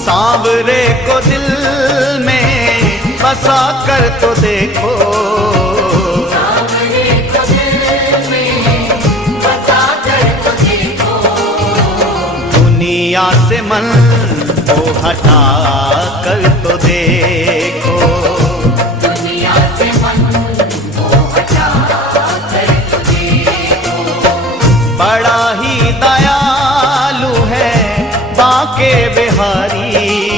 सांवरे को दिल में बसा कर तो देखो, सांवरे को दिल में बसा कर तो देखो। दुनिया से मन को हटा कर तो देखो, दुनिया से मन को हटा कर तो देखो। बड़ा ही दयालु है बांके बिहारी,